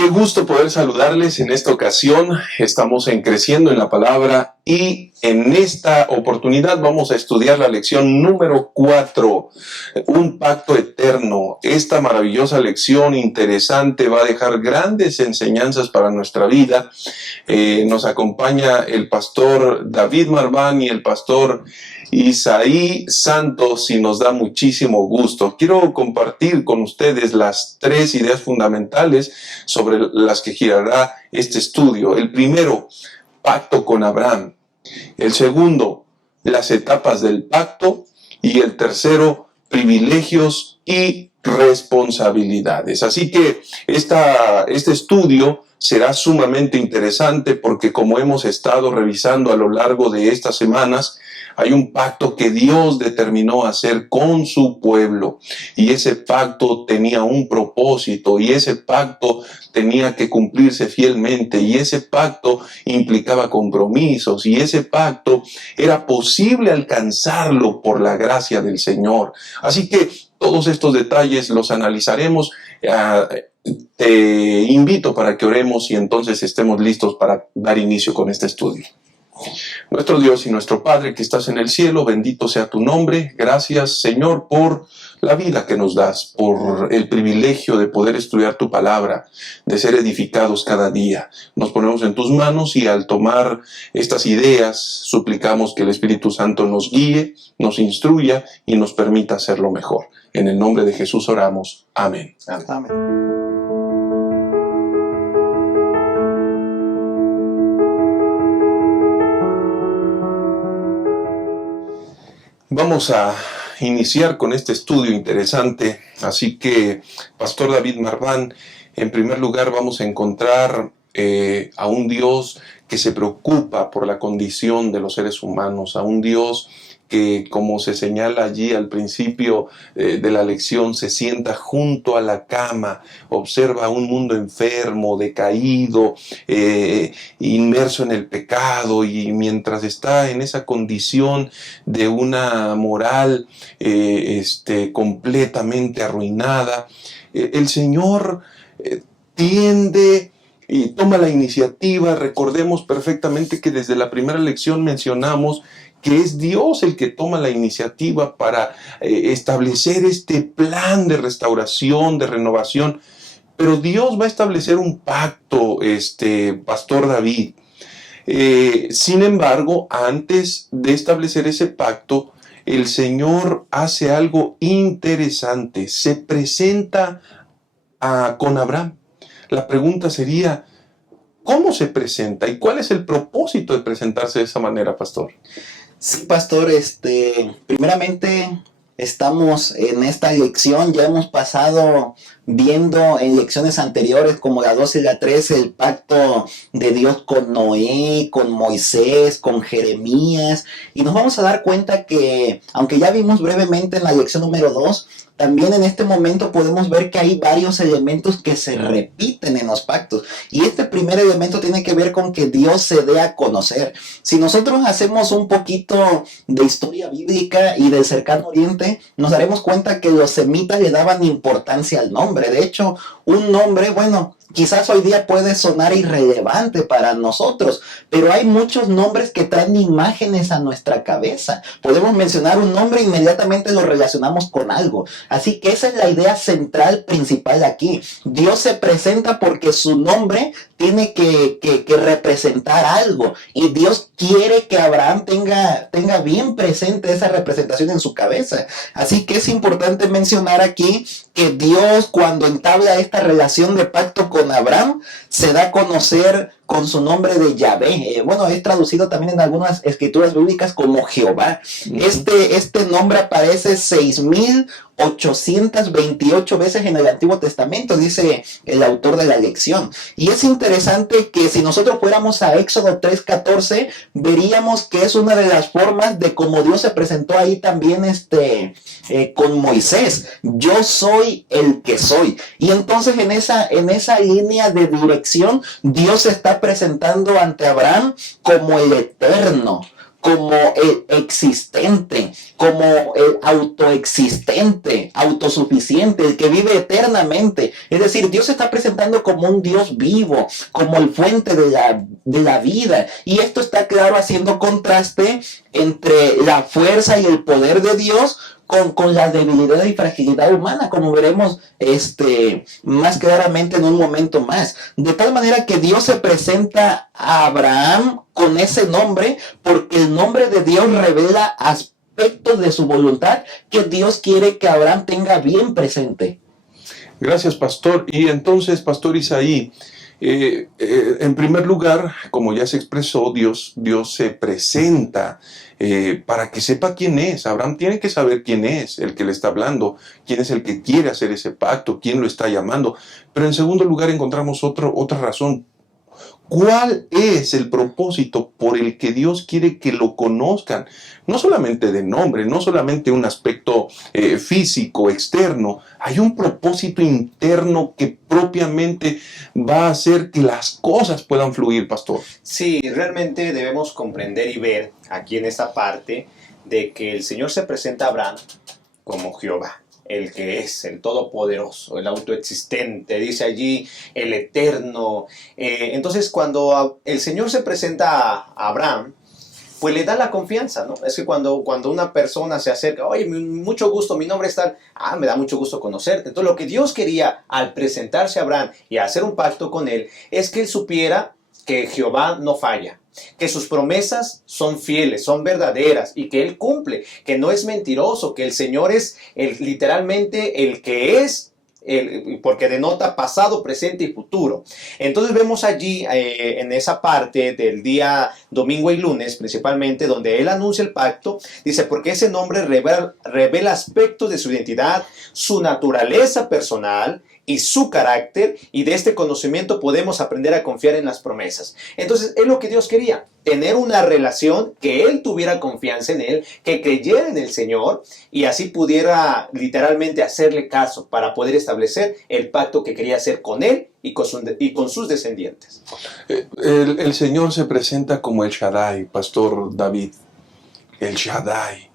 Qué gusto poder saludarles en esta ocasión. Estamos en Creciendo en la Palabra y en esta oportunidad vamos a estudiar la lección número 4, un pacto eterno. Esta maravillosa lección interesante va a dejar grandes enseñanzas para nuestra vida. Nos acompaña el pastor David Marván y el pastor Isaí Santos, y nos da muchísimo gusto. Quiero compartir con ustedes las 3 ideas fundamentales sobre las que girará este estudio. El primero, pacto con Abraham. El segundo, las etapas del pacto. Y el tercero, privilegios y responsabilidades. Así que este estudio será sumamente interesante porque, como hemos estado revisando a lo largo de estas semanas, hay un pacto que Dios determinó hacer con su pueblo, y ese pacto tenía un propósito, y ese pacto tenía que cumplirse fielmente, y ese pacto implicaba compromisos, y ese pacto era posible alcanzarlo por la gracia del Señor. Así que todos estos detalles los analizaremos. Te invito para que oremos y entonces estemos listos para dar inicio con este estudio. Nuestro Dios y nuestro Padre que estás en el cielo, bendito sea tu nombre. Gracias, Señor, por la vida que nos das, por el privilegio de poder estudiar tu palabra, de ser edificados cada día. Nos ponemos en tus manos y al tomar estas ideas, suplicamos que el Espíritu Santo nos guíe, nos instruya y nos permita hacerlo mejor. En el nombre de Jesús oramos. Amén. Amén. Amén. Vamos a iniciar con este estudio interesante, así que, Pastor David Marván, en primer lugar vamos a encontrar a un Dios que se preocupa por la condición de los seres humanos, a un Dios que, como se señala allí al principio de la lección, se sienta junto a la cama, observa un mundo enfermo, decaído, inmerso en el pecado, y mientras está en esa condición de una moral completamente arruinada, el Señor tiende y toma la iniciativa. Recordemos perfectamente que desde la primera lección mencionamos que es Dios el que toma la iniciativa para establecer este plan de restauración, de renovación. Pero Dios va a establecer un pacto, Pastor David. Sin embargo, antes de establecer ese pacto, el Señor hace algo interesante. Se presenta con Abraham. La pregunta sería, ¿cómo se presenta? ¿Y cuál es el propósito de presentarse de esa manera, pastor? Sí, pastor, primeramente estamos en esta lección, ya hemos pasado viendo en lecciones anteriores como la 12 y la 13 el pacto de Dios con Noé, con Moisés, con Jeremías, y nos vamos a dar cuenta que, aunque ya vimos brevemente en la lección número 2, también en este momento podemos ver que hay varios elementos que se repiten en los pactos. Y este primer elemento tiene que ver con que Dios se dé a conocer. Si nosotros hacemos un poquito de historia bíblica y del cercano oriente, nos daremos cuenta que los semitas le daban importancia al nombre. De hecho, un nombre, bueno, quizás hoy día puede sonar irrelevante para nosotros, pero hay muchos nombres que traen imágenes a nuestra cabeza. Podemos mencionar un nombre e inmediatamente lo relacionamos con algo. Así que esa es la idea central principal aquí. Dios se presenta porque su nombre tiene que representar algo. Y Dios quiere que Abraham tenga bien presente esa representación en su cabeza. Así que es importante mencionar aquí que Dios, cuando entabla esta relación de pacto con Abraham, se da a conocer con su nombre de Yahvé. Bueno, es traducido también en algunas escrituras bíblicas como Jehová. Este nombre aparece 6,828 veces en el Antiguo Testamento, dice el autor de la lección. Y es interesante que si nosotros fuéramos a Éxodo 3:14, veríamos que es una de las formas de cómo Dios se presentó ahí también con Moisés. Yo soy el que soy. Y entonces en esa línea de dirección, Dios se está presentando ante Abraham como el eterno, como el existente, como el autoexistente, autosuficiente, el que vive eternamente. Es decir, Dios se está presentando como un Dios vivo, como el fuente de la vida. Y esto está claro haciendo contraste entre la fuerza y el poder de Dios con la debilidad y fragilidad humana, como veremos más claramente en un momento más. De tal manera que Dios se presenta a Abraham con ese nombre, porque el nombre de Dios revela aspectos de su voluntad que Dios quiere que Abraham tenga bien presente. Gracias, pastor. Y entonces, pastor Isaí, en primer lugar, como ya se expresó, Dios se presenta para que sepa quién es. Abraham tiene que saber quién es el que le está hablando, quién es el que quiere hacer ese pacto, quién lo está llamando. Pero en segundo lugar encontramos otra razón. ¿Cuál es el propósito por el que Dios quiere que lo conozcan? No solamente de nombre, no solamente un aspecto físico, externo. Hay un propósito interno que propiamente va a hacer que las cosas puedan fluir, pastor. Sí, realmente debemos comprender y ver aquí en esta parte de que el Señor se presenta a Abraham como Jehová, el que es, el todopoderoso, el autoexistente, dice allí el eterno. Entonces cuando el Señor se presenta a Abraham, pues le da la confianza, ¿no? Es que cuando una persona se acerca, oye, mucho gusto, mi nombre es tal, me da mucho gusto conocerte. Entonces lo que Dios quería al presentarse a Abraham y a hacer un pacto con él, es que él supiera que Jehová no falla, que sus promesas son fieles, son verdaderas y que Él cumple, que no es mentiroso, que el Señor es literalmente el que es, porque denota pasado, presente y futuro. Entonces vemos allí en esa parte del día domingo y lunes principalmente, donde Él anuncia el pacto, dice, porque ese nombre revela aspectos de su identidad, su naturaleza personal y su carácter, y de este conocimiento podemos aprender a confiar en las promesas. Entonces es lo que Dios quería, tener una relación, que Él tuviera confianza en Él, que creyera en el Señor y así pudiera literalmente hacerle caso para poder establecer el pacto que quería hacer con Él y con sus descendientes. El Señor se presenta como el Shaddai, pastor David, el Shaddai.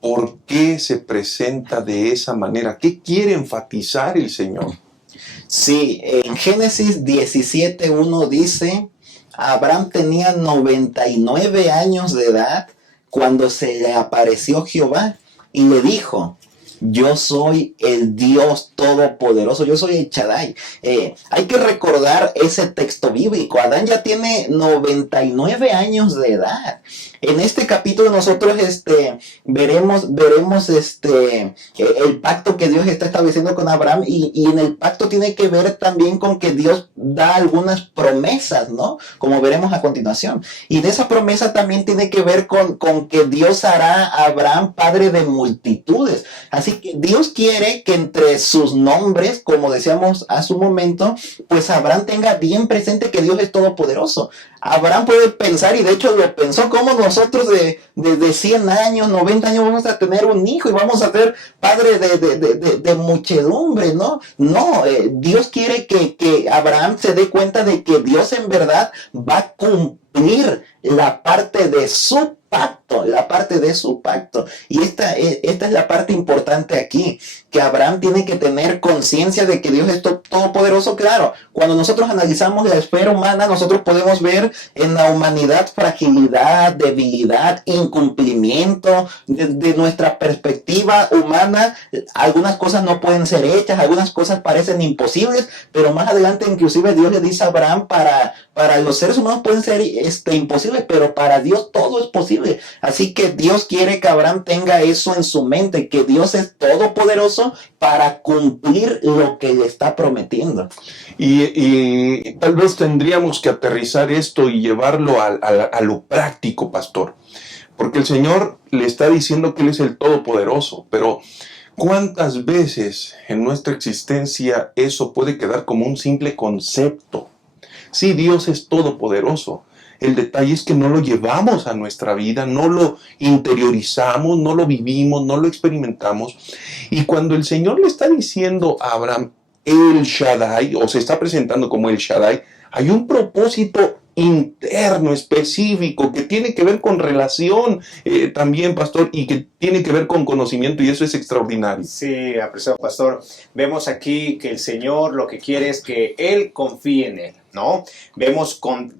¿Por qué se presenta de esa manera? ¿Qué quiere enfatizar el Señor? Sí, en Génesis 17:1 dice, Abraham tenía 99 años de edad cuando se le apareció Jehová y le dijo, yo soy el Dios Todopoderoso, yo soy el Shaddai. Hay que recordar ese texto bíblico. Adán ya tiene 99 años de edad. En este capítulo nosotros veremos el pacto que Dios está estableciendo con Abraham, y en el pacto tiene que ver también con que Dios da algunas promesas, ¿no? Como veremos a continuación. Y de esa promesa también tiene que ver con que Dios hará a Abraham padre de multitudes. Así que Dios quiere que entre sus nombres, como decíamos hace un momento, pues Abraham tenga bien presente que Dios es todopoderoso. Abraham puede pensar, y de hecho lo pensó, como nosotros de 100 años, 90 años vamos a tener un hijo y vamos a ser padre de muchedumbre, ¿no? No, Dios quiere que Abraham se dé cuenta de que Dios en verdad va a cumplir la parte de su pacto, Y esta es la parte importante aquí, que Abraham tiene que tener conciencia de que Dios es todopoderoso. Claro, cuando nosotros analizamos la esfera humana, nosotros podemos ver en la humanidad fragilidad, debilidad, incumplimiento. Desde nuestra perspectiva humana, algunas cosas no pueden ser hechas, algunas cosas parecen imposibles, pero más adelante inclusive Dios le dice a Abraham, para los seres humanos pueden ser imposibles, pero para Dios todo es posible. Así que Dios quiere que Abraham tenga eso en su mente, que Dios es todopoderoso para cumplir lo que le está prometiendo. Y tal vez tendríamos que aterrizar esto y llevarlo a lo práctico, pastor. Porque el Señor le está diciendo que Él es el Todopoderoso, pero ¿cuántas veces en nuestra existencia eso puede quedar como un simple concepto? Sí, Dios es todopoderoso. El detalle es que no lo llevamos a nuestra vida, no lo interiorizamos, no lo vivimos, no lo experimentamos. Y cuando el Señor le está diciendo a Abraham el Shaddai, o se está presentando como el Shaddai, hay un propósito interno, específico, que tiene que ver con relación también, pastor, y que tiene que ver con conocimiento, y eso es extraordinario. Sí, apreciado pastor. Vemos aquí que el Señor lo que quiere es que Él confíe en Él, ¿no? Vemos, como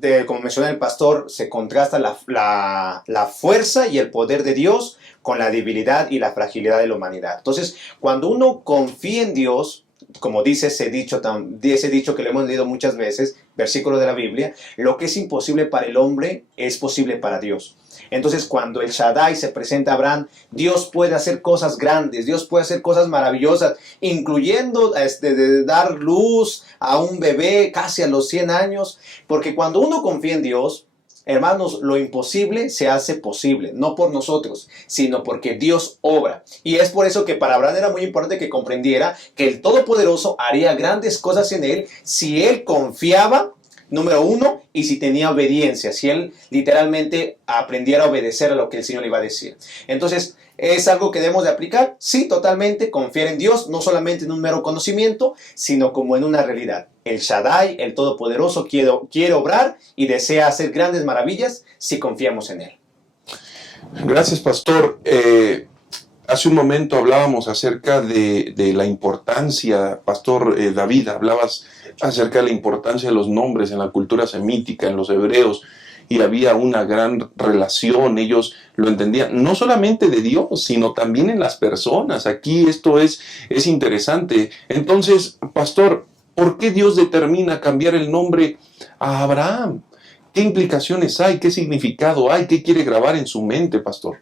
menciona el pastor, se contrasta la fuerza y el poder de Dios con la debilidad y la fragilidad de la humanidad. Entonces, cuando uno confía en Dios, como dice ese dicho que lo hemos leído muchas veces, versículo de la Biblia, lo que es imposible para el hombre es posible para Dios. Entonces, cuando el Shaddai se presenta a Abraham, Dios puede hacer cosas grandes, Dios puede hacer cosas maravillosas, incluyendo de dar luz a un bebé casi a los 100 años, porque cuando uno confía en Dios, hermanos, lo imposible se hace posible, no por nosotros, sino porque Dios obra. Y es por eso que para Abraham era muy importante que comprendiera que el Todopoderoso haría grandes cosas en él si él confiaba, número uno, y si tenía obediencia, si él literalmente aprendiera a obedecer a lo que el Señor le iba a decir. Entonces, ¿es algo que debemos de aplicar? Sí, totalmente, confiar en Dios, no solamente en un mero conocimiento, sino como en una realidad. El Shaddai, el Todopoderoso, quiere obrar y desea hacer grandes maravillas si confiamos en Él. Gracias, pastor. Hace un momento hablábamos acerca de la importancia, pastor David, hablabas acerca de la importancia de los nombres en la cultura semítica, en los hebreos, y había una gran relación, ellos lo entendían, no solamente de Dios, sino también en las personas. Aquí esto es interesante. Entonces, pastor, ¿por qué Dios determina cambiar el nombre a Abraham? ¿Qué implicaciones hay? ¿Qué significado hay? ¿Qué quiere grabar en su mente, pastor?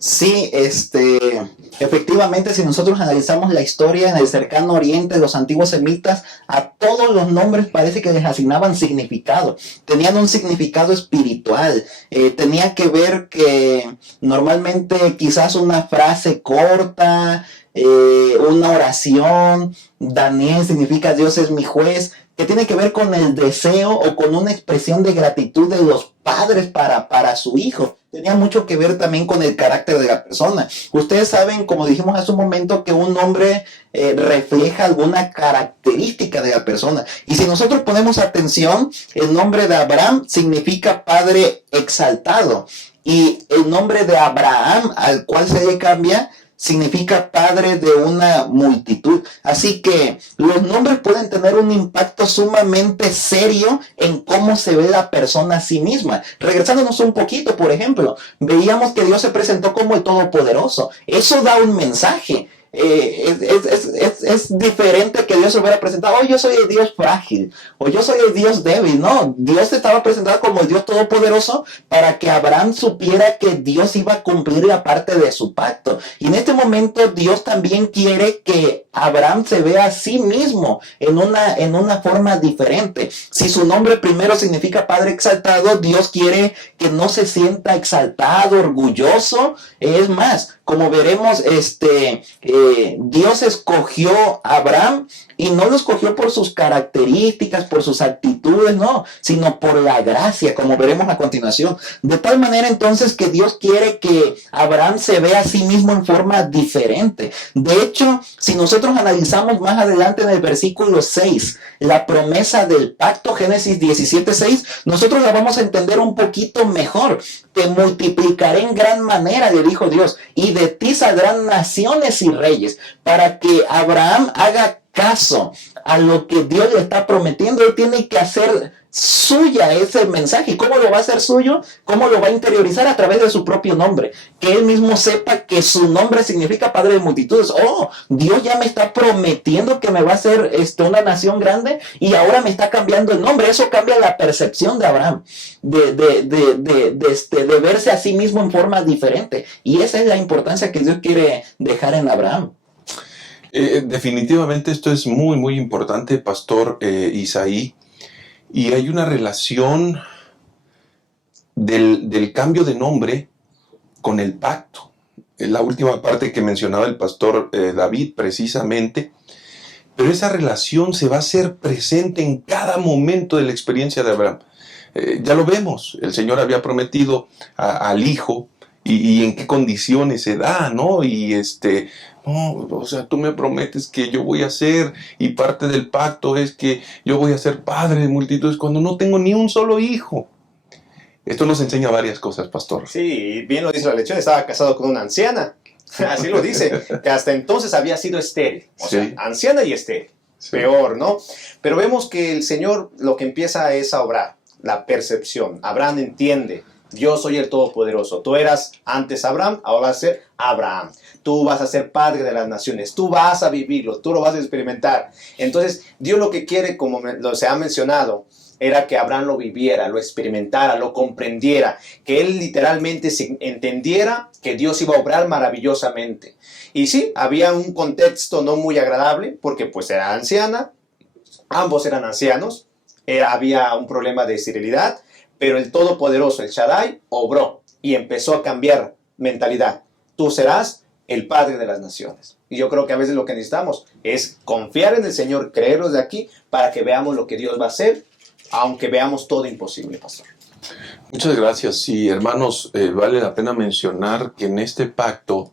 Sí, efectivamente, si nosotros analizamos la historia en el cercano oriente, los antiguos semitas, a todos los nombres parece que les asignaban significado. Tenían un significado espiritual. Tenía que ver que normalmente quizás una frase corta, una oración, Daniel significa Dios es mi juez, que tiene que ver con el deseo o con una expresión de gratitud de los padres para su hijo. Tenía mucho que ver también con el carácter de la persona. Ustedes saben, como dijimos hace un momento, que un nombre refleja alguna característica de la persona. Y si nosotros ponemos atención, el nombre de Abraham significa padre exaltado. Y el nombre de Abraham, al cual se le cambia, significa padre de una multitud. Así que los nombres pueden tener un impacto sumamente serio en cómo se ve la persona a sí misma. Regresándonos un poquito, por ejemplo, veíamos que Dios se presentó como el Todopoderoso. Eso da un mensaje. Es diferente que Dios se hubiera presentado, oh, yo soy el Dios frágil, o yo soy el Dios débil. No, Dios se estaba presentando como el Dios todopoderoso para que Abraham supiera que Dios iba a cumplir la parte de su pacto. Y en este momento Dios también quiere que Abraham se vea a sí mismo en una forma diferente. Si su nombre primero significa Padre exaltado, Dios quiere que no se sienta exaltado, orgulloso. Es más, como veremos, Dios escogió a Abraham y no lo escogió por sus características, por sus actitudes, no, sino por la gracia, como veremos a continuación. De tal manera entonces que Dios quiere que Abraham se vea a sí mismo en forma diferente. De hecho, si nosotros analizamos más adelante en el versículo 6, la promesa del pacto, Génesis 17:6, nosotros la vamos a entender un poquito mejor. Te multiplicaré en gran manera, le dijo Dios, y de ti saldrán naciones y reyes, para que Abraham haga caso a lo que Dios le está prometiendo. Él tiene que hacer suya ese mensaje. ¿Y cómo lo va a hacer suyo? ¿Cómo lo va a interiorizar? A través de su propio nombre. Que él mismo sepa que su nombre significa Padre de multitudes. Oh, Dios ya me está prometiendo que me va a hacer una nación grande y ahora me está cambiando el nombre. Eso cambia la percepción de Abraham, de verse a sí mismo en forma diferente. Y esa es la importancia que Dios quiere dejar en Abraham. Definitivamente esto es muy, muy importante, pastor Isaí. Y hay una relación del cambio de nombre con el pacto. La última parte que mencionaba el pastor David precisamente. Pero esa relación se va a hacer presente en cada momento de la experiencia de Abraham. Ya lo vemos, el Señor había prometido al hijo y en qué condiciones se da, ¿no? Y no, o sea, tú me prometes que yo voy a ser, y parte del pacto es que yo voy a ser padre de multitudes cuando no tengo ni un solo hijo. Esto nos enseña varias cosas, pastor. Sí, bien lo dice la lección, estaba casado con una anciana. Así lo dice, que hasta entonces había sido estéril. O sea, anciana y estéril. Sí. Peor, ¿no? Pero vemos que el Señor lo que empieza es a obrar, la percepción. Abraham entiende, yo soy el Todopoderoso. Tú eras antes Abraham, ahora vas a ser Abraham. Tú vas a ser padre de las naciones, tú vas a vivirlo, tú lo vas a experimentar. Entonces, Dios lo que quiere, como se ha mencionado, era que Abraham lo viviera, lo experimentara, lo comprendiera, que él literalmente entendiera que Dios iba a obrar maravillosamente. Y sí, había un contexto no muy agradable, porque pues era anciana, ambos eran ancianos, había un problema de esterilidad, pero el Todopoderoso, el Shaddai, obró y empezó a cambiar mentalidad. Tú serás el Padre de las naciones. Y yo creo que a veces lo que necesitamos es confiar en el Señor, creerlo de aquí, para que veamos lo que Dios va a hacer, aunque veamos todo imposible, pastor. Muchas gracias. Sí, hermanos, vale la pena mencionar que en este pacto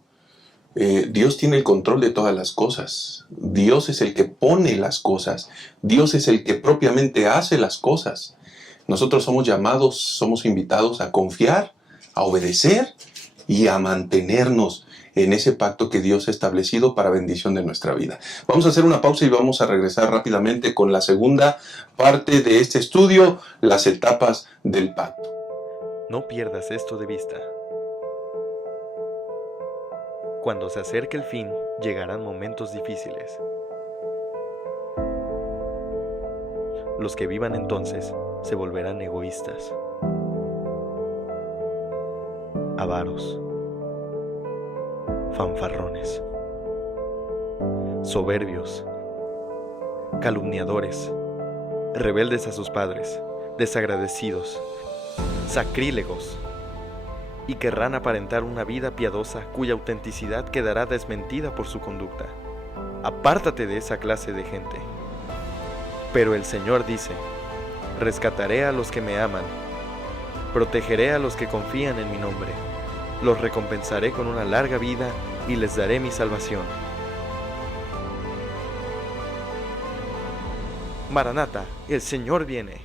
Dios tiene el control de todas las cosas. Dios es el que pone las cosas. Dios es el que propiamente hace las cosas. Nosotros somos llamados, somos invitados a confiar, a obedecer y a mantenernos en ese pacto que Dios ha establecido para bendición de nuestra vida. Vamos a hacer una pausa y vamos a regresar rápidamente con la segunda parte de este estudio, las etapas del pacto. No pierdas esto de vista. Cuando se acerque el fin, llegarán momentos difíciles. Los que vivan entonces se volverán egoístas, avaros, fanfarrones, soberbios, calumniadores, rebeldes a sus padres, desagradecidos, sacrílegos, y querrán aparentar una vida piadosa cuya autenticidad quedará desmentida por su conducta. Apártate de esa clase de gente. Pero el Señor dice: rescataré a los que me aman, protegeré a los que confían en mi nombre, los recompensaré con una larga vida y les daré mi salvación. Maranata, el Señor viene.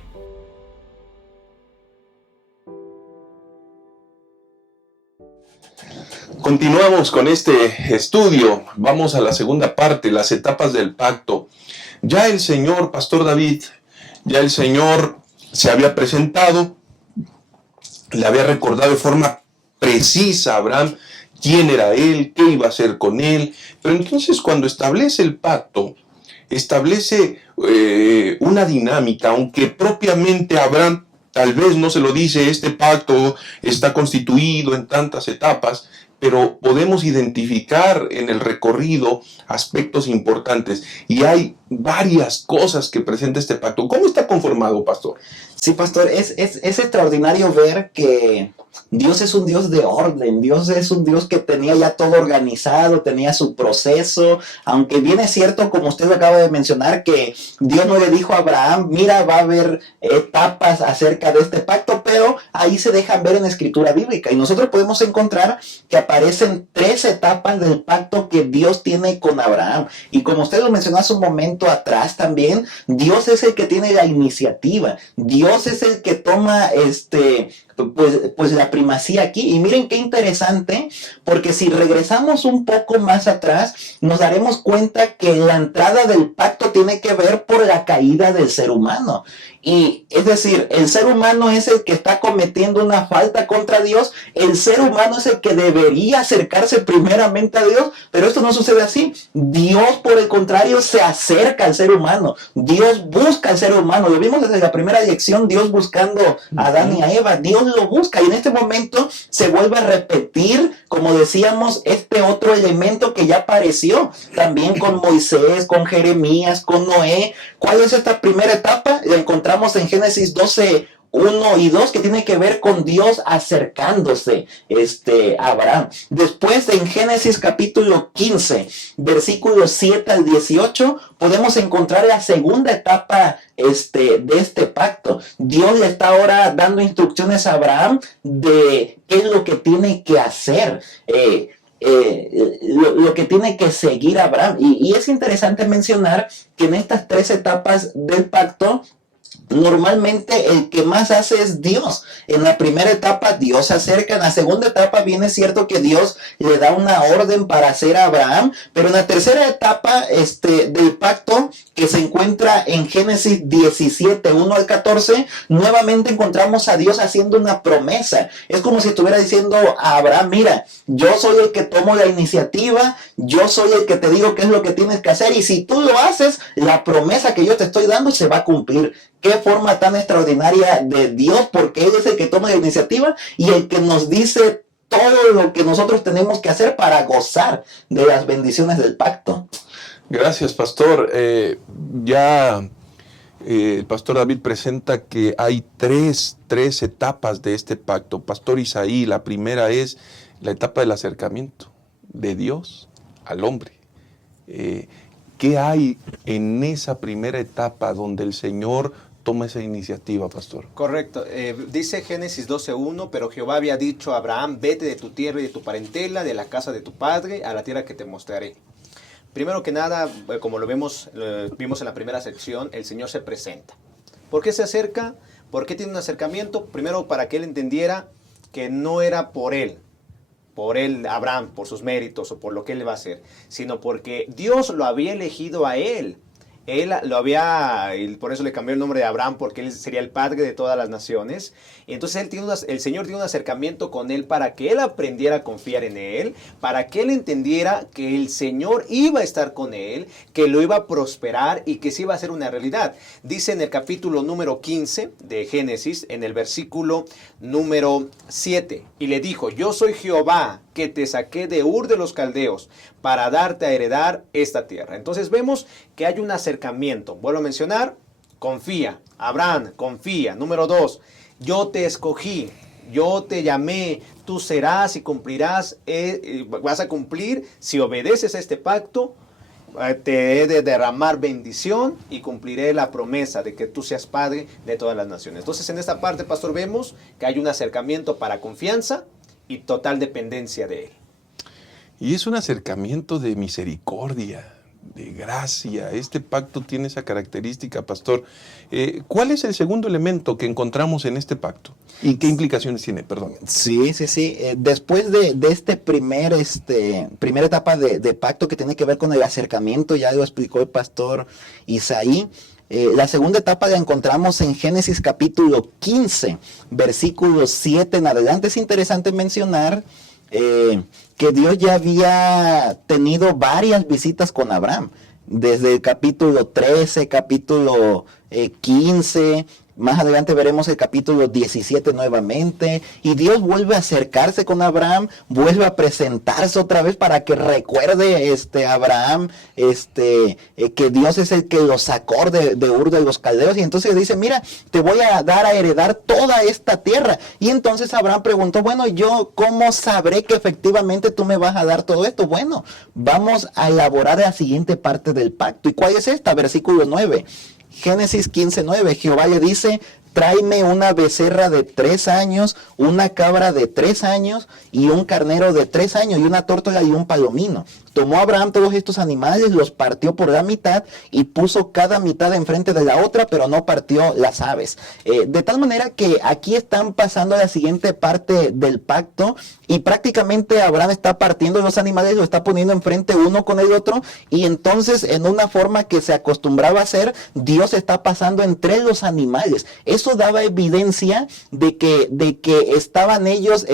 Continuamos con este estudio. Vamos a la segunda parte, las etapas del pacto. Ya el Señor, Pastor David, ya el Señor se había presentado, le había recordado de forma precisa a Abraham quién era él, qué iba a hacer con él. Pero entonces cuando establece el pacto, establece una dinámica, aunque propiamente Abraham tal vez no se lo dice, este pacto está constituido en tantas etapas, pero podemos identificar en el recorrido aspectos importantes. Y hay varias cosas que presenta este pacto. ¿Cómo está conformado, pastor? Sí, pastor, es extraordinario ver que Dios es un Dios de orden. Dios es un Dios que tenía ya todo organizado, tenía su proceso. Aunque bien es cierto, como usted lo acaba de mencionar, que Dios no le dijo a Abraham: mira, va a haber etapas acerca de este pacto, pero ahí se dejan ver en la escritura bíblica. Y nosotros podemos encontrar que aparecen 3 etapas del pacto que Dios tiene con Abraham. Y como usted lo mencionó hace un momento atrás también, Dios es el que tiene la iniciativa. Dios es el que toma pues la primacía aquí. Y miren qué interesante, porque si regresamos un poco más atrás, nos daremos cuenta que la entrada del pacto tiene que ver por la caída del ser humano. Y es decir, el ser humano es el que está cometiendo una falta contra Dios. El ser humano es el que debería acercarse primeramente a Dios, pero esto no sucede así. Dios, por el contrario, se acerca al ser humano. Dios busca al ser humano. Lo vimos desde la primera lección, Dios buscando a Adán y a Eva. Dios lo busca, y en este momento se vuelve a repetir, como decíamos, este otro elemento que ya apareció también con Moisés, con Jeremías, con Noé. ¿Cuál es esta primera etapa? La encontramos en Génesis 12, 1 y 2, que tiene que ver con Dios acercándose a Abraham. Después, en Génesis capítulo 15, versículos 7 al 18, podemos encontrar la segunda etapa de este pacto. Dios le está ahora dando instrucciones a Abraham de qué es lo que tiene que hacer, lo que tiene que seguir Abraham. Y es interesante mencionar que en estas 3 etapas del pacto normalmente el que más hace es Dios. En la primera etapa Dios se acerca, en la segunda etapa bien es cierto que Dios le da una orden para hacer a Abraham, pero en la tercera etapa del pacto, que se encuentra en Génesis 17, 1 al 14, nuevamente encontramos a Dios haciendo una promesa. Es como si estuviera diciendo a Abraham, mira, yo soy el que tomo la iniciativa, yo soy el que te digo qué es lo que tienes que hacer, y si tú lo haces, la promesa que yo te estoy dando se va a cumplir. Qué forma tan extraordinaria de Dios, porque Él es el que toma la iniciativa y el que nos dice todo lo que nosotros tenemos que hacer para gozar de las bendiciones del pacto. Gracias, pastor. El pastor David presenta que hay tres etapas de este pacto. Pastor Isaí, la primera es la etapa del acercamiento de Dios al hombre. ¿Qué hay en esa primera etapa donde el Señor toma esa iniciativa, pastor? Correcto. Dice Génesis 12:1, pero Jehová había dicho a Abraham, vete de tu tierra y de tu parentela, de la casa de tu padre, a la tierra que te mostraré. Primero que nada, como vimos en la primera sección, el Señor se presenta. ¿Por qué se acerca? ¿Por qué tiene un acercamiento? Primero, para que él entendiera que no era por él, Abraham, por sus méritos o por lo que él va a hacer, sino porque Dios lo había elegido a él. Él lo había, y por eso le cambió el nombre de Abraham, porque él sería el padre de todas las naciones. Y entonces el Señor tiene un acercamiento con él para que él aprendiera a confiar en él, para que él entendiera que el Señor iba a estar con él, que lo iba a prosperar y que sí iba a ser una realidad. Dice en el capítulo número 15 de Génesis, en el versículo número 7, y le dijo, yo soy Jehová, que te saqué de Ur de los Caldeos para darte a heredar esta tierra. Entonces vemos que hay un acercamiento. Vuelvo a mencionar, confía. Abraham, confía. Número 2, yo te escogí, yo te llamé, tú serás y cumplirás, vas a cumplir si obedeces a este pacto. Te he de derramar bendición y cumpliré la promesa de que tú seas padre de todas las naciones. Entonces en esta parte, pastor, vemos que hay un acercamiento para confianza y total dependencia de él. Y es un acercamiento de misericordia, de gracia. Este pacto tiene esa característica, pastor. ¿Cuál es el segundo elemento que encontramos en este pacto? ¿Y qué implicaciones tiene? Perdón. Sí. Después de primera etapa de pacto que tiene que ver con el acercamiento, ya lo explicó el pastor Isaí. La segunda etapa la encontramos en Génesis capítulo 15, versículo 7 en adelante. Es interesante mencionar que Dios ya había tenido varias visitas con Abraham. Desde el capítulo 13, capítulo 15... Más adelante veremos el capítulo 17 nuevamente, y Dios vuelve a acercarse con Abraham, vuelve a presentarse otra vez para que recuerde Abraham que Dios es el que lo sacó de Ur de los Caldeos, y entonces dice, mira, te voy a dar a heredar toda esta tierra. Y entonces Abraham preguntó, bueno, ¿yo cómo sabré que efectivamente tú me vas a dar todo esto? Bueno, vamos a elaborar la siguiente parte del pacto. ¿Y cuál es esta? Versículo 9. Génesis 15:9, Jehová le dice, tráeme una becerra de 3 años, una cabra de 3 años y un carnero de 3 años y una tórtola y un palomino. Tomó Abraham todos estos animales, los partió por la mitad y puso cada mitad enfrente de la otra, pero no partió las aves. De tal manera que aquí están pasando a la siguiente parte del pacto, y prácticamente Abraham está partiendo los animales, lo está poniendo enfrente uno con el otro, y entonces en una forma que se acostumbraba a hacer, Dios está pasando entre los animales. Eso daba evidencia de que estaban ellos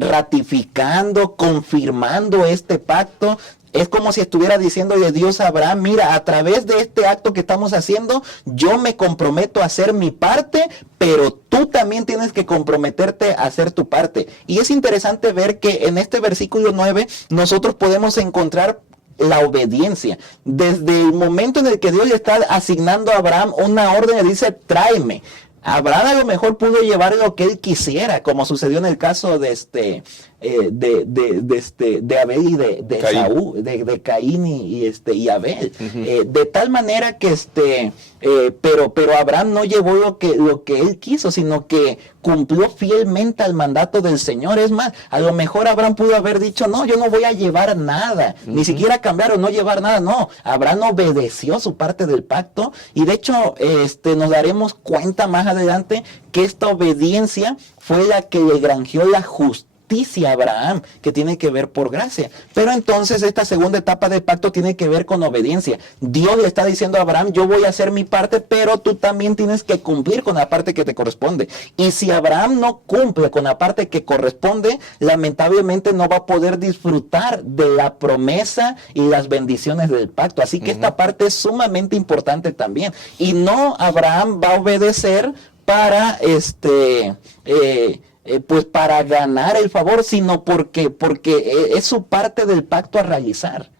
ratificando, confirmando este pacto. Es como si estuviera diciéndole Dios a Abraham, mira, a través de este acto que estamos haciendo, yo me comprometo a hacer mi parte, pero tú también tienes que comprometerte a hacer tu parte. Y es interesante ver que en este versículo 9 nosotros podemos encontrar la obediencia. Desde el momento en el que Dios le está asignando a Abraham una orden, le dice, tráeme. Abraham a lo mejor pudo llevar lo que él quisiera, como sucedió en el caso de de Abel y de Caín. Esaú, de Caín y Abel. De tal manera que pero Abraham no llevó lo que él quiso, sino que cumplió fielmente al mandato del Señor. Es más, a lo mejor Abraham pudo haber dicho, no, yo no voy a llevar nada, ni siquiera cambiar o no llevar nada. No, Abraham obedeció su parte del pacto, y de hecho nos daremos cuenta más adelante que esta obediencia fue la que le granjeó la justicia a Abraham, que tiene que ver por gracia. Pero entonces esta segunda etapa del pacto tiene que ver con obediencia. Dios le está diciendo a Abraham, yo voy a hacer mi parte, pero tú también tienes que cumplir con la parte que te corresponde. Y si Abraham no cumple con la parte que corresponde, lamentablemente no va a poder disfrutar de la promesa y las bendiciones del pacto. Así que esta parte es sumamente importante también. Y no Abraham va a obedecer para pues para ganar el favor, sino porque es su parte del pacto a realizar.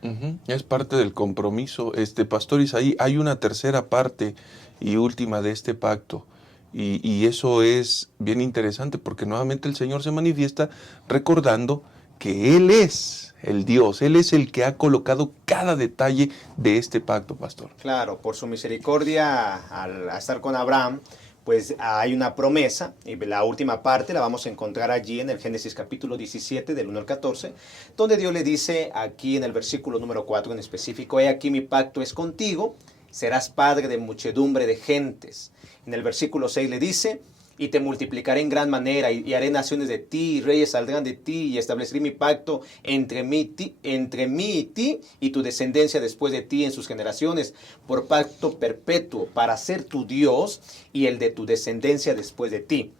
Es parte del compromiso. Pastor Isaí, hay una tercera parte y última de este pacto, y eso es bien interesante, porque nuevamente el Señor se manifiesta recordando que Él es el Dios, Él es el que ha colocado cada detalle de este pacto, pastor. Claro, por su misericordia, al estar con Abraham, pues hay una promesa, y la última parte la vamos a encontrar allí en el Génesis capítulo 17, del 1 al 14, donde Dios le dice aquí en el versículo número 4 en específico, he aquí mi pacto es contigo, serás padre de muchedumbre de gentes. En el versículo 6 le dice, y te multiplicaré en gran manera, y haré naciones de ti, y reyes saldrán de ti, y estableceré mi pacto entre mí y ti, y tu descendencia después de ti en sus generaciones, por pacto perpetuo, para ser tu Dios, y el de tu descendencia después de ti.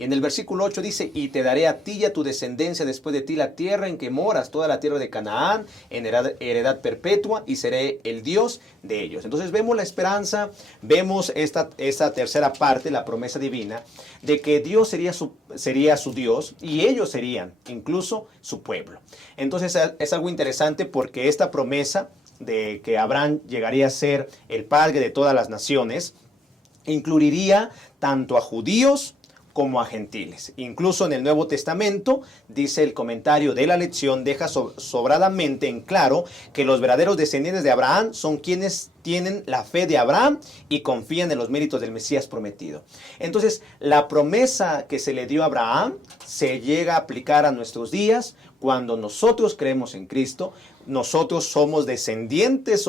Y en el versículo 8 dice, y te daré a ti y a tu descendencia después de ti la tierra en que moras, toda la tierra de Canaán, en heredad perpetua, y seré el Dios de ellos. Entonces vemos la esperanza, vemos esta tercera parte, la promesa divina, de que Dios sería su Dios, y ellos serían incluso su pueblo. Entonces es algo interesante, porque esta promesa de que Abraham llegaría a ser el padre de todas las naciones, incluiría tanto a judíos como a gentiles. Incluso en el Nuevo Testamento, dice el comentario de la lección, deja sobradamente en claro que los verdaderos descendientes de Abraham son quienes tienen la fe de Abraham y confían en los méritos del Mesías prometido. Entonces, la promesa que se le dio a Abraham se llega a aplicar a nuestros días cuando nosotros creemos en Cristo. Nosotros somos descendientes,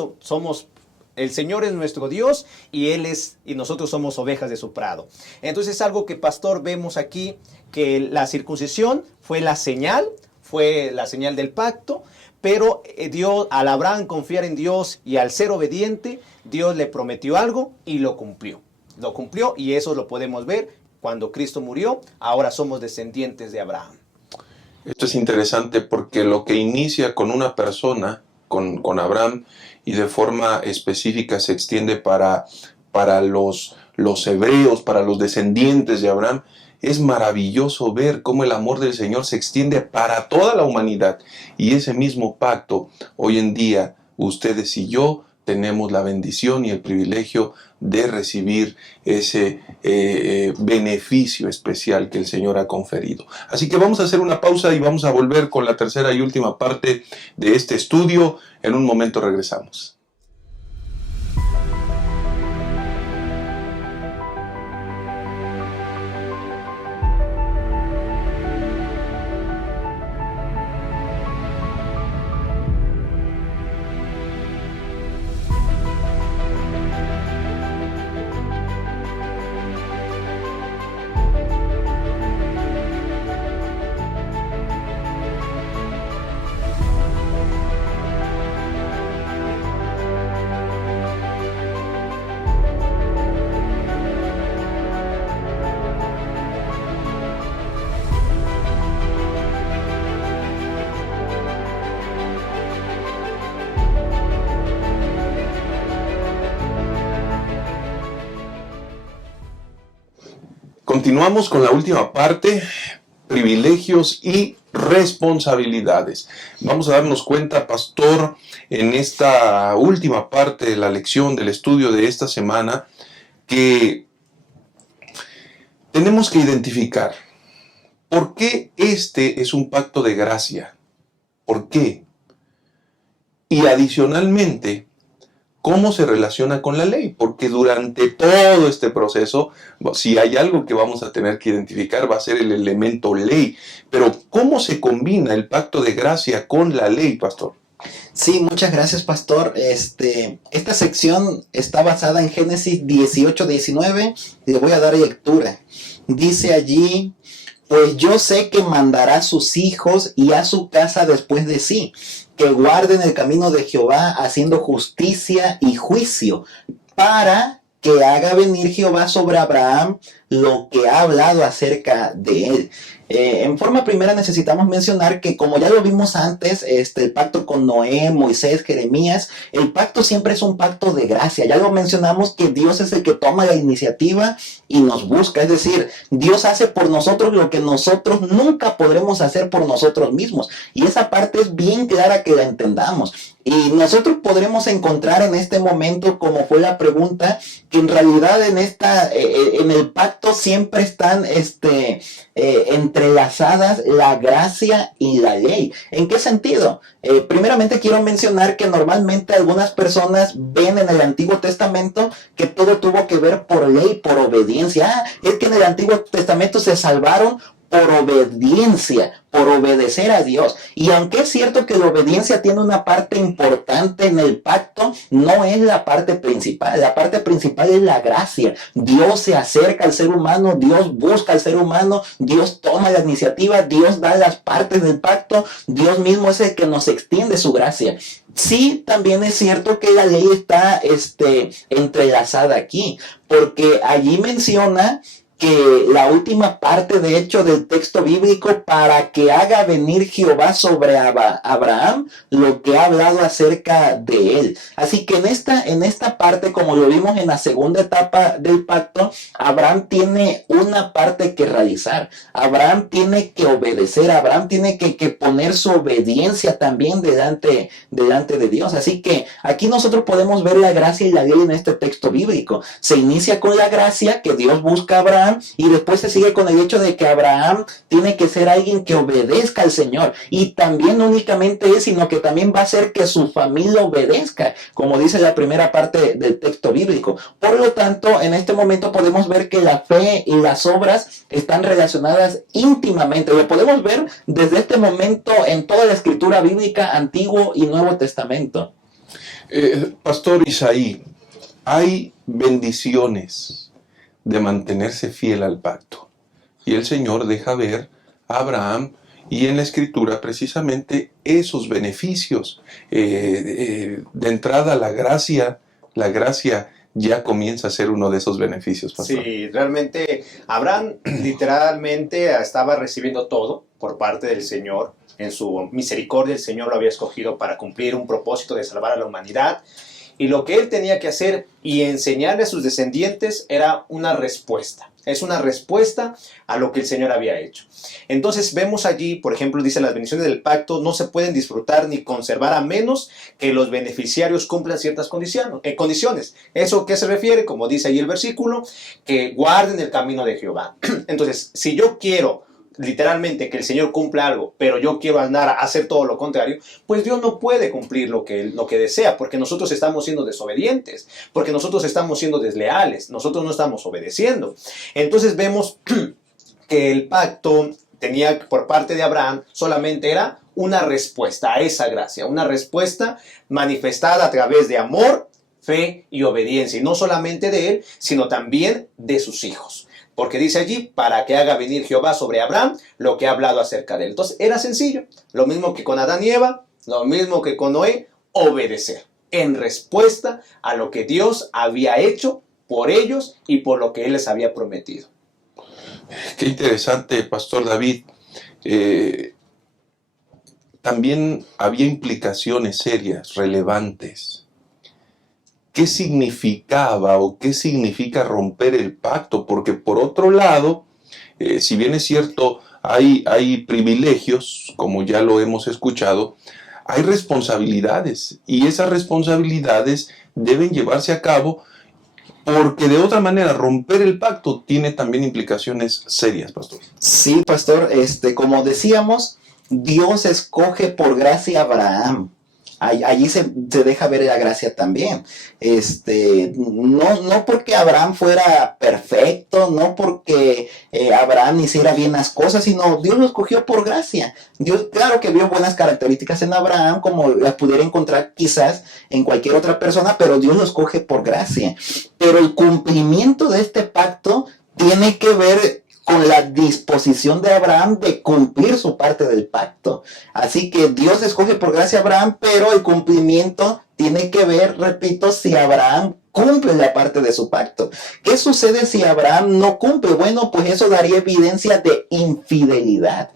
el Señor es nuestro Dios y nosotros somos ovejas de su prado. Entonces es algo que, pastor, vemos aquí, que la circuncisión fue la señal del pacto, pero Dios, al Abraham confiar en Dios y al ser obediente, Dios le prometió algo y lo cumplió. Lo cumplió, y eso lo podemos ver cuando Cristo murió. Ahora somos descendientes de Abraham. Esto es interesante, porque lo que inicia con una persona, con Abraham, y de forma específica se extiende para los hebreos, para los descendientes de Abraham. Es maravilloso ver cómo el amor del Señor se extiende para toda la humanidad, y ese mismo pacto hoy en día ustedes y yo tenemos la bendición y el privilegio de recibir ese beneficio especial que el Señor ha conferido. Así que vamos a hacer una pausa y vamos a volver con la tercera y última parte de este estudio. En un momento regresamos. Continuamos con la última parte, privilegios y responsabilidades. Vamos a darnos cuenta, pastor, en esta última parte de la lección del estudio de esta semana, que tenemos que identificar ¿por qué este es un pacto de gracia? ¿Por qué? Y adicionalmente, ¿cómo se relaciona con la ley? Porque durante todo este proceso, si hay algo que vamos a tener que identificar, va a ser el elemento ley. Pero ¿cómo se combina el pacto de gracia con la ley, pastor? Sí, muchas gracias, pastor. Esta sección está basada en Génesis 18:19 y le voy a dar lectura. Dice allí: pues yo sé que mandará a sus hijos y a su casa después de sí, que guarden el camino de Jehová, haciendo justicia y juicio, para que haga venir Jehová sobre Abraham lo que ha hablado acerca de él. En forma primera necesitamos mencionar que, como ya lo vimos antes, el pacto con Noé, Moisés, Jeremías, el pacto siempre es un pacto de gracia. Ya lo mencionamos, que Dios es el que toma la iniciativa y nos busca. Es decir, Dios hace por nosotros lo que nosotros nunca podremos hacer por nosotros mismos. Y esa parte es bien clara que la entendamos. Y nosotros podremos encontrar en este momento, como fue la pregunta, que en realidad en el pacto siempre están entrelazadas la gracia y la ley. ¿En qué sentido? Primeramente quiero mencionar que normalmente algunas personas ven en el Antiguo Testamento que todo tuvo que ver por ley, por obediencia. Es que en el Antiguo Testamento se salvaron por obediencia, por obedecer a Dios. Y aunque es cierto que la obediencia tiene una parte importante en el pacto, no es la parte principal. La parte principal es la gracia. Dios se acerca al ser humano, Dios busca al ser humano, Dios toma la iniciativa, Dios da las partes del pacto, Dios mismo es el que nos extiende su gracia. Sí, también es cierto que la ley está entrelazada aquí, porque allí menciona que la última parte, de hecho, del texto bíblico, para que haga venir Jehová sobre Abraham lo que ha hablado acerca de él. Así que en esta parte, como lo vimos en la segunda etapa del pacto, Abraham tiene una parte que realizar. Abraham tiene que obedecer, Abraham tiene que poner su obediencia también delante de Dios. Así que aquí nosotros podemos ver la gracia y la ley en este texto bíblico. Se inicia con la gracia, que Dios busca a Abraham, y después se sigue con el hecho de que Abraham tiene que ser alguien que obedezca al Señor. Y también no únicamente es, sino que también va a hacer que su familia obedezca, como dice la primera parte del texto bíblico. Por lo tanto, en este momento podemos ver que la fe y las obras están relacionadas íntimamente. Lo podemos ver desde este momento en toda la escritura bíblica, Antiguo y Nuevo Testamento. Pastor Isaí, hay bendiciones de mantenerse fiel al pacto. Y el Señor deja ver a Abraham, y en la Escritura precisamente esos beneficios. De entrada la gracia ya comienza a ser uno de esos beneficios, pastor. Sí, realmente Abraham literalmente estaba recibiendo todo por parte del Señor. En su misericordia el Señor lo había escogido para cumplir un propósito de salvar a la humanidad. Y lo que él tenía que hacer y enseñarle a sus descendientes era una respuesta. Es una respuesta a lo que el Señor había hecho. Entonces vemos allí, por ejemplo, dice: las bendiciones del pacto no se pueden disfrutar ni conservar a menos que los beneficiarios cumplan ciertas condiciones. ¿Eso qué se refiere? Como dice ahí el versículo, que guarden el camino de Jehová. Entonces, si yo quiero literalmente que el Señor cumpla algo, pero yo quiero andar a hacer todo lo contrario, pues Dios no puede cumplir lo que desea, porque nosotros estamos siendo desobedientes, porque nosotros estamos siendo desleales, nosotros no estamos obedeciendo. Entonces vemos que el pacto tenía por parte de Abraham solamente era una respuesta a esa gracia, una respuesta manifestada a través de amor, fe y obediencia, y no solamente de él, sino también de sus hijos. Porque dice allí, para que haga venir Jehová sobre Abraham lo que ha hablado acerca de él. Entonces era sencillo, lo mismo que con Adán y Eva, lo mismo que con Noé, obedecer en respuesta a lo que Dios había hecho por ellos y por lo que él les había prometido. Qué interesante, Pastor David. También había implicaciones serias, relevantes. ¿Qué significaba o qué significa romper el pacto? Porque por otro lado, si bien es cierto, hay privilegios, como ya lo hemos escuchado, hay responsabilidades, y esas responsabilidades deben llevarse a cabo porque de otra manera romper el pacto tiene también implicaciones serias, pastor. Sí, pastor, como decíamos, Dios escoge por gracia a Abraham. Allí se deja ver la gracia también. No porque Abraham fuera perfecto, no porque Abraham hiciera bien las cosas, sino Dios lo escogió por gracia. Dios, claro que vio buenas características en Abraham, como las pudiera encontrar quizás en cualquier otra persona, pero Dios lo escoge por gracia. Pero el cumplimiento de este pacto tiene que ver con la disposición de Abraham de cumplir su parte del pacto. Así que Dios escoge por gracia a Abraham, pero el cumplimiento tiene que ver, repito, si Abraham cumple la parte de su pacto. ¿Qué sucede si Abraham no cumple? Bueno, pues eso daría evidencia de infidelidad,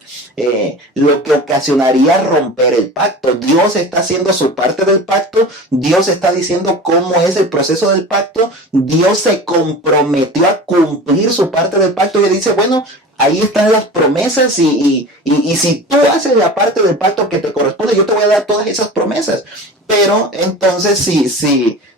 lo que ocasionaría romper el pacto. Dios está haciendo su parte del pacto, Dios está diciendo cómo es el proceso del pacto, Dios se comprometió a cumplir su parte del pacto y le dice, bueno, ahí están las promesas y si tú haces la parte del pacto que te corresponde, yo te voy a dar todas esas promesas. Pero entonces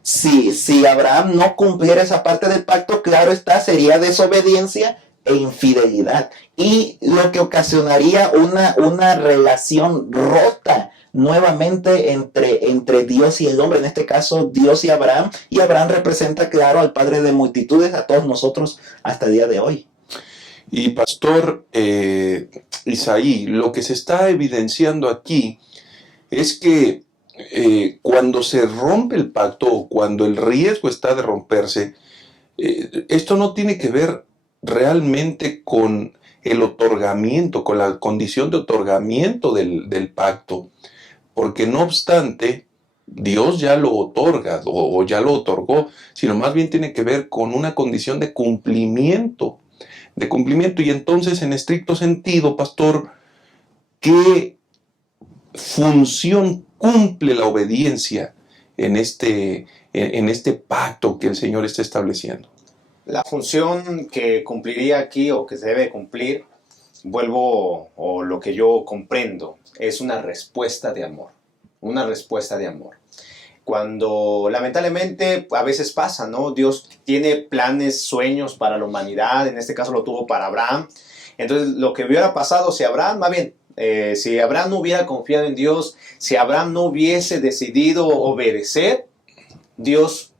si Abraham no cumpliera esa parte del pacto, claro está, sería desobediencia e infidelidad. Y lo que ocasionaría una relación rota nuevamente entre Dios y el hombre, en este caso Dios y Abraham representa, claro, al Padre de multitudes, a todos nosotros hasta el día de hoy. Y pastor Isaí, lo que se está evidenciando aquí es que cuando se rompe el pacto o cuando el riesgo está de romperse, esto no tiene que ver realmente con el otorgamiento, con la condición de otorgamiento del pacto, porque no obstante, Dios ya lo otorga o ya lo otorgó, sino más bien tiene que ver con una condición de cumplimiento. Y entonces, en estricto sentido, pastor, ¿qué función cumple la obediencia en este pacto que el Señor está estableciendo? La función que cumpliría aquí o que se debe cumplir, o lo que yo comprendo, es una respuesta de amor. Una respuesta de amor. Cuando lamentablemente a veces pasa, ¿no? Dios tiene planes, sueños para la humanidad, en este caso lo tuvo para Abraham. Entonces lo que hubiera pasado si Abraham, más bien, si Abraham no hubiera confiado en Dios, si Abraham no hubiese decidido obedecer, Dios,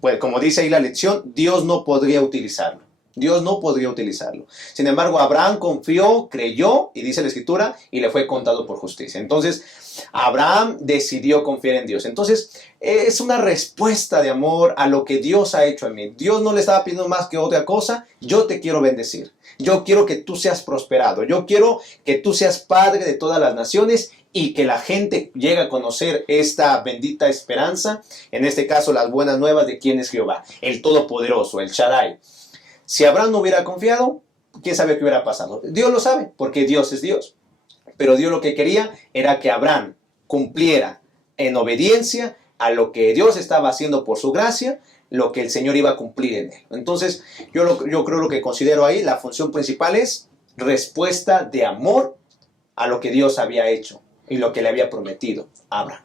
pues como dice ahí la lección, Dios no podría utilizarlo. Dios no podría utilizarlo. Sin embargo, Abraham confió, creyó, y dice la Escritura, y le fue contado por justicia. Entonces, Abraham decidió confiar en Dios. Entonces, es una respuesta de amor a lo que Dios ha hecho en mí. Dios no le estaba pidiendo más que otra cosa. Yo te quiero bendecir. Yo quiero que tú seas prosperado. Yo quiero que tú seas padre de todas las naciones y que la gente llegue a conocer esta bendita esperanza. En este caso, las buenas nuevas de quién es Jehová, el Todopoderoso, el Shaddai. Si Abraham no hubiera confiado, ¿quién sabe qué hubiera pasado? Dios lo sabe, porque Dios es Dios. Pero Dios lo que quería era que Abraham cumpliera en obediencia a lo que Dios estaba haciendo por su gracia, lo que el Señor iba a cumplir en él. Entonces, yo creo lo que considero ahí, la función principal es respuesta de amor a lo que Dios había hecho y lo que le había prometido a Abraham.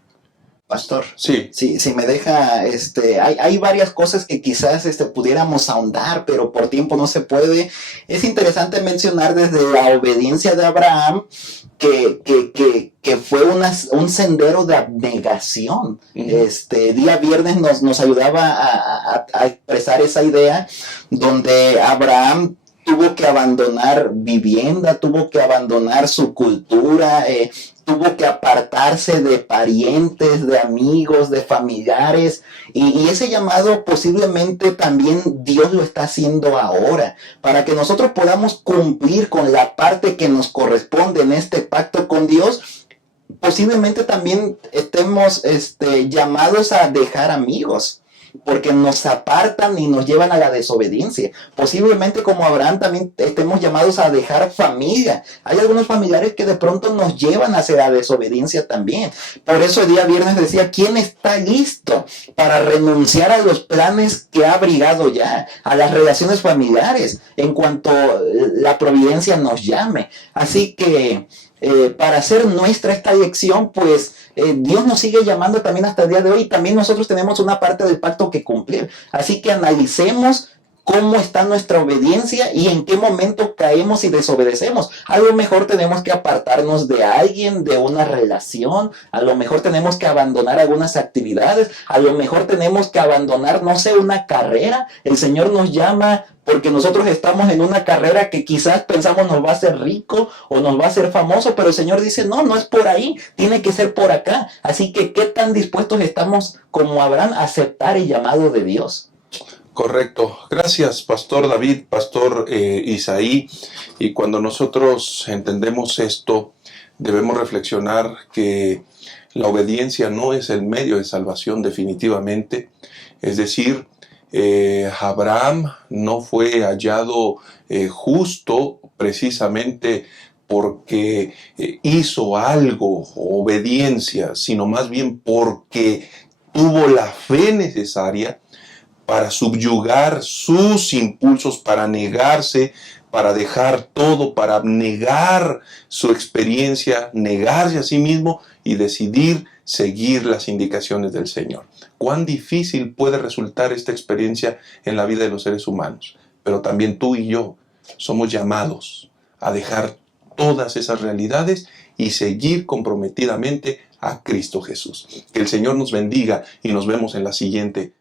Pastor, sí, si me deja, hay varias cosas que quizás pudiéramos ahondar, pero por tiempo no se puede. Es interesante mencionar desde la obediencia de Abraham que fue un sendero de abnegación. Día viernes nos ayudaba a expresar esa idea, donde Abraham tuvo que abandonar vivienda, tuvo que abandonar su cultura, tuvo que apartarse de parientes, de amigos, de familiares, y ese llamado posiblemente también Dios lo está haciendo ahora, para que nosotros podamos cumplir con la parte que nos corresponde en este pacto con Dios. Posiblemente también estemos llamados a dejar amigos, porque nos apartan y nos llevan a la desobediencia. Posiblemente como Abraham también estemos llamados a dejar familia. Hay algunos familiares que de pronto nos llevan hacia la desobediencia también. Por eso el día viernes decía, ¿quién está listo para renunciar a los planes que ha abrigado ya, a las relaciones familiares, en cuanto la providencia nos llame? Así que para hacer nuestra esta elección, pues Dios nos sigue llamando también hasta el día de hoy. También nosotros tenemos una parte del pacto que cumplir. Así que analicemos cómo está nuestra obediencia y en qué momento caemos y desobedecemos. A lo mejor tenemos que apartarnos de alguien, de una relación, a lo mejor tenemos que abandonar algunas actividades, a lo mejor tenemos que abandonar, no sé, una carrera. El Señor nos llama porque nosotros estamos en una carrera que quizás pensamos nos va a hacer rico o nos va a hacer famoso, pero el Señor dice, no, no es por ahí, tiene que ser por acá. Así que, ¿qué tan dispuestos estamos como Abraham a aceptar el llamado de Dios? Correcto. Gracias, Pastor David, Pastor Isaí. Y cuando nosotros entendemos esto, debemos reflexionar que la obediencia no es el medio de salvación definitivamente. Es decir, Abraham no fue hallado justo precisamente porque hizo algo, obediencia, sino más bien porque tuvo la fe necesaria para subyugar sus impulsos, para negarse, para dejar todo, para abnegar su experiencia, negarse a sí mismo y decidir seguir las indicaciones del Señor. Cuán difícil puede resultar esta experiencia en la vida de los seres humanos, pero también tú y yo somos llamados a dejar todas esas realidades y seguir comprometidamente a Cristo Jesús. Que el Señor nos bendiga y nos vemos en la siguiente.